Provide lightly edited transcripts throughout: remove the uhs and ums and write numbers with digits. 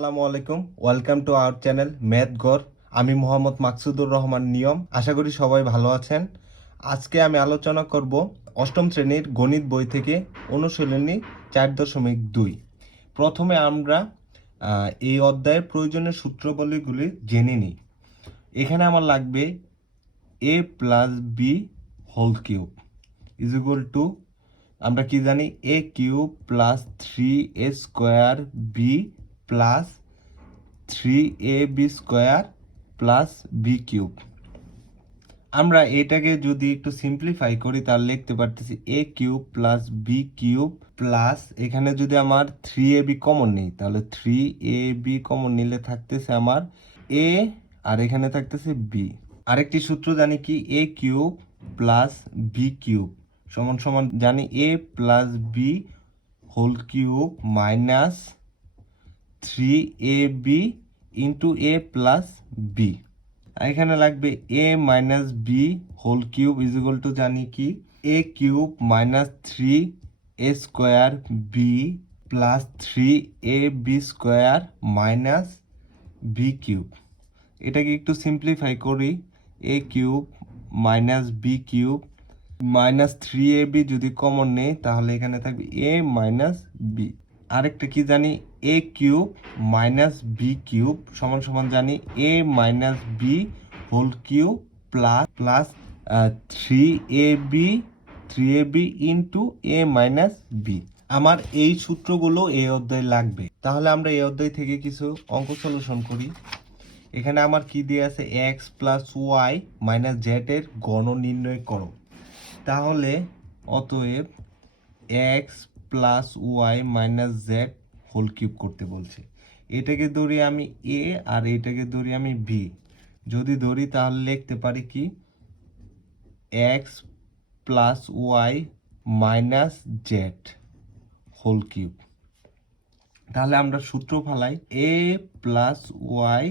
আসসালামু আলাইকুম, welcome to our channel math ঘর। আমি মোহাম্মদ মাকসুদুর রহমান নিয়ম। আশা করি সবাই ভালো আছেন। আজকে আমি আলোচনা করব অষ্টম শ্রেণীর গণিত বই থেকে অনুশীলনী 4.2। প্রথমে আমরা এই অধ্যায়ের প্রয়োজনীয় সূত্রাবলীগুলি জেনে নিই। এখানে আমার লাগবে a plus B whole cube is equal to, আমরা কি জানি, a cube plus 3a square b plus 3ab square plus B cube. আমরা এটাকে যদি একটু সিম্পলিফাই করি তাহলে লিখতে পারতেছি a cube plus B cube plus, এখানে যদি আমার 3ab কমন নেই তাহলে 3ab কমন নিলে থাকতেছে আমার এ, আর এখানে থাকতেছে বি। আরেকটি সূত্র জানি কি, a cube plus B cube সমান সমান জানি a plus B whole cube minus 3ab into A plus b. এখানে লাগবে a minus b whole cube is equal to জানি কি a cube minus 3a square b plus 3ab square minus b cube. এটাকে একটু simplify করি, a cube minus b cube minus 3ab যদি common নেই তাহলে এখানে থাকবে এ মাইনাস বি। আরেকটা কি জানি, a cube minus b cube সমান সমান জানি a minus b whole cube plus plus 3ab into a minus b. আমার এই সূত্রগুলো এই অধ্যায়ে লাগবে। তাহলে আমরা এই অধ্যায় থেকে কিছু অঙ্ক সলিউশন করি। এখানে আমার কি দিয়ে আছে, x plus y minus z এর গণ নির্ণয় করো। তাহলে অতএব x plus y minus z whole cube করতে বলছে। এটাকে ধরি আমি এ আর এটাকে ধরি আমি বি। যদি ধরি তাহলে লিখতে পারি কি x plus y minus z whole cube. তাহলে আমরা সূত্র ফালাই, a plus y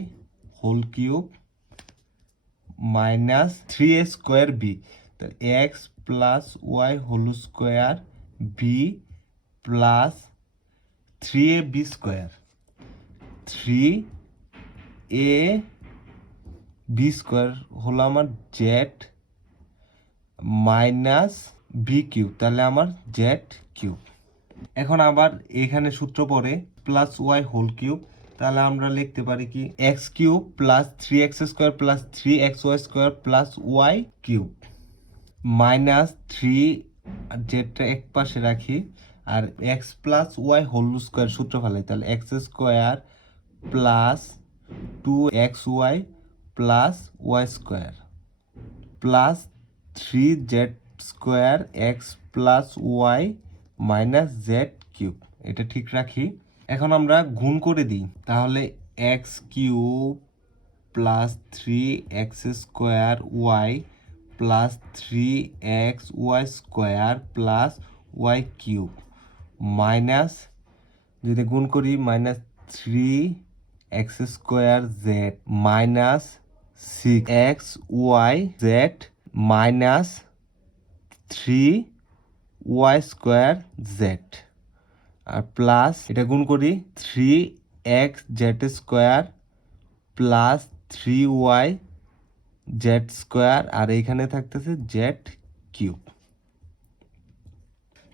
whole cube minus 3a square b, তাহলে x plus y whole square b plus 3ab square, 3ab square হলো আমার জেড মাইনাস বি কিউব, তাহলে আমার Z cube. এখন আবার এখানে সূত্র পড়ে প্লাস ওয়াই হোল কিউব, তাহলে আমরা লিখতে পারি কি x cube plus 3x square plus 3xy square plus y cube minus 3, যেটা এক পাশে রাখি, আর x plus y whole square সূত্র ফেলাই, তাহলে x square plus 2xy plus y square plus 3z square x plus y minus z cube. এটা ঠিক রাখি। এখন আমরা গুণ করে দিই, তাহলে x cube plus 3x square y plus 3xy square plus y cube minus, যদি গুণ করি minus 3x square z minus 6xy z minus 3y square z, আর প্লাস এটা গুণ করি 3x z square plus 3y z square, আর এখানে থাকতেছে জেড কিউব।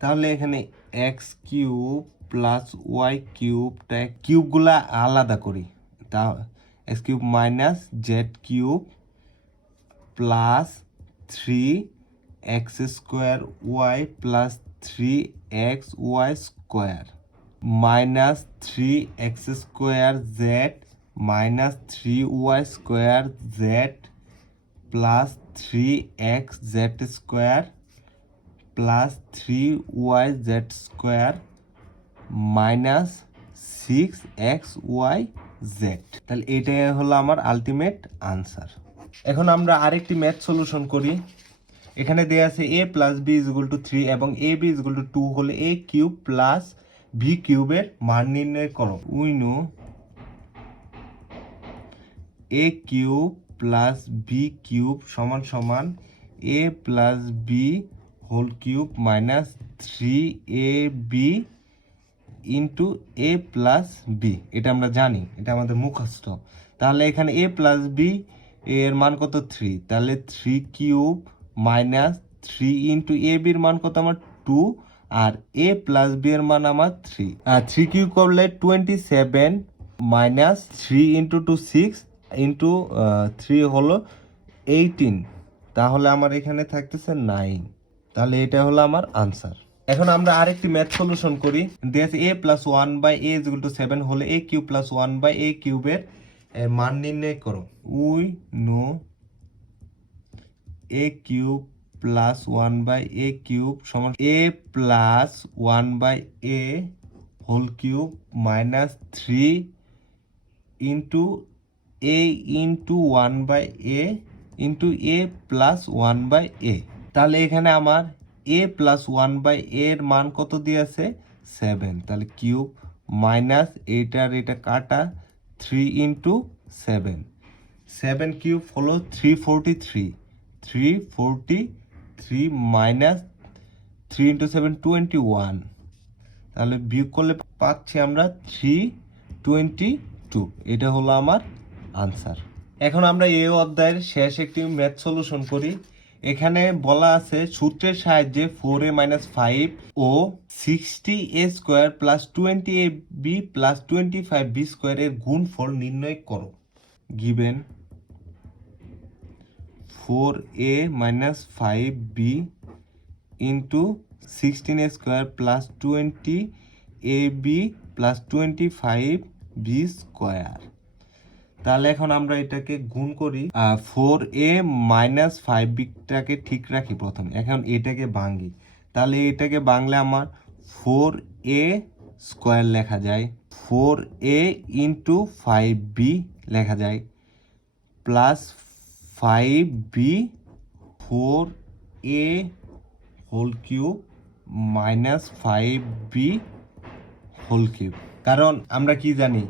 তাহলে এখানে এক্স কিউব প্লাস ওয়াই কিউবটা কিউবগুলা আলাদা করি, তা x cube minus z cube plus 3x square y plus 3xy square minus 3x square z minus 3y square z plus 3x z square plus 3y z square minus 6xy Z. তাহলে এটাই হলো আমার ultimate answer. এখন আমরা আরেকটি math solution করি। এখানে দেয়া আছে a plus B is equal to 3 এবং A B is equal to 2 হলে a কিউব প্লাস বি কিউবের মান নির্ণয় করো। We know a cube plus B cube সমান সমান a plus B whole cube minus 3ab into A plus B, এটা আমরা জানি, এটা আমাদের মুখস্থ। তাহলে এখানে এ প্লাস বি এর মান কত 3, তাহলে 3 কিউব মাইনাস 3 ইন্টু এ বির মান কত আমার 2, আর এ প্লাস বি এর মান আমার 3। আর 3 কিউব করলে 27 মাইনাস 3 ইন্টু 2 6 ইন্টু 3 হলো 18, তাহলে আমার এখানে থাকতেছে 9। তাহলে এটা হলো আমার আনসার। এখন আমরা আরেকটি ম্যাথ সলিউশন করি। দিয়েছে a plus 1 by a is equal to 7 হলে a cube plus 1 by a কিউবের মান নির্ণয় করো। We know a cube plus 1 by a cube সমান a plus 1 by a whole cube minus 3 into a into 1 by a into a plus 1 by a। তাহলে এখানে আমার a plus 1 by a এর মান কত দিয়ে আছে 7, তাহলে কিউব মাইনাস এইটার এটা কাটা 3 ইন্টু 7, 7 কিউব হলো 343, 343 মাইনাস 3 ইন্টু 7 21, তাহলে বিয়োগ করলে পাচ্ছি আমরা 322, এটা হলো আমার আনসার। এখন আমরা এই অধ্যায়ের শেষ একটি ম্যাথ সলিউশন করি। এখানে বলা আছে সূত্রের সাহায্যে 4a মাইনাস 5 ও 60a square plus 20ab plus 25b square এর গুণফল নির্ণয় করো। Given 4a minus 5b into 16a square plus 20ab plus 25b square. তাহলে এখন আমরা এটাকে গুণ করি। 4a মাইনাস 5bটাকে ঠিক রাখি প্রথমে, এখন এটাকে ভাঙি। তাহলে এটাকে ভাঙলে আমার 4a স্কোয়ার লেখা যায়, 4a ইন্টু 5b লেখা যায়, plus 5b 4a whole cube minus 5b whole cube. কারণ আমরা কি জানি,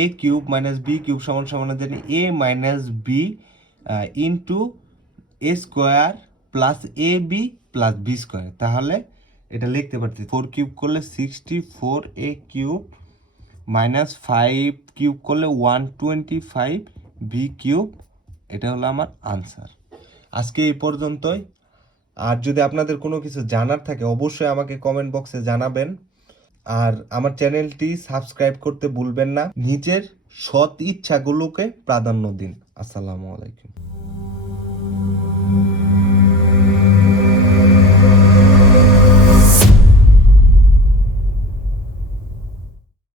a cube minus b cube সমান সমান জানি a minus b into a square plus a b plus b square. তাহলে এটা লিখতে পারছি 4 কিউব করলে 64a কিউব মাইনাস 5 কিউব করলে 125b কিউব, এটা হলো আমার আনসার। আজকে এই পর্যন্তই। আর যদি আপনাদের কোনো কিছু জানার থাকে অবশ্যই আমাকে কমেন্ট বক্সে জানাবেন। আর আমার চ্যানেলটি সাবস্ক্রাইব করতে ভুলবেন না। নিজের সৎ ইচ্ছাগুলোকে প্রাধান্য দিন। আসসালামু আলাইকুম।